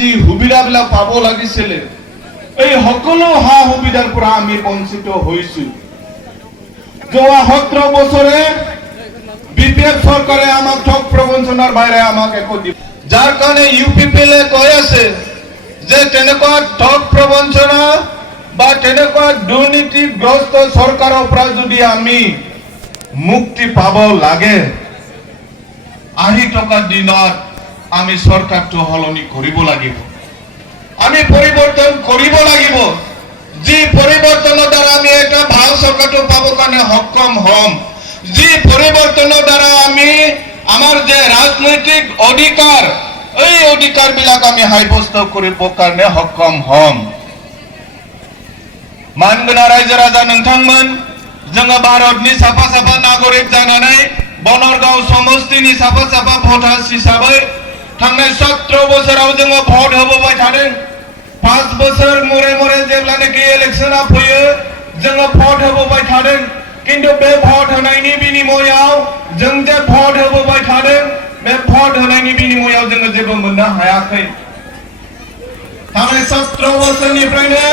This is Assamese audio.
যি সুবিধাবিলাক পাব লাগিছিলে এই সকলো সা সুবিধাৰ পৰা আমি বঞ্চিত হৈছো। যোৱা 17 বছৰে বিপিএফ চৰকাৰে আমাক ঠগ প্ৰবঞ্চনাৰ বাহিৰে আমাক একো দিব, যাৰ কাৰণে ইউপিপিএলে কৈ আছে যে তেনেকুৱা ঠগ প্ৰবঞ্চনা বা তেনেকুৱা দুৰ্নীতিগ্ৰস্ত চৰকাৰৰ পৰা যদি আমি মুক্তি পাব লাগে আহি থকা দিনত আমি চৰকাৰটো সলনি কৰিব লাগিব, আমি পৰিৱৰ্তন কৰিব লাগিব। যি পৰিৱৰ্তনৰ দ্বাৰা আমি এটা ভাল চৰকাৰটো পাব কাৰণে সক্ষম হ'ম, যি পৰিৱৰ্তনৰ দ্বাৰা আমি আমাৰ যে ৰাজনৈতিক অধিকাৰ এই অধিকাৰবিলাক আমি সাব্যস্ত কৰিব কাৰণে সক্ষম হ'ম। मानगोनां रायजो राजा नोंथांमोन, जोङो भारतनि साफा साफा नागरिक जानानै बनरगांव समष्टिनि साफा साफा भटार्स हिसाबै थांनाय 17 बोसोराव जोङो भट होबोबाय थादों। 5 बोसोर मुरे मुरे जेब्लानोखि इलेक्शना फैयो जोङो भट होबोबाय थादों, किन्तु बे भट होनायनि बिनिमयाव जों जे भट होबोबाय थादों बे भट होनायनि बिनिमयाव जोङो जेबो मोननो हायाखै। थांनाय 17 बोसोरनिफ्रायनो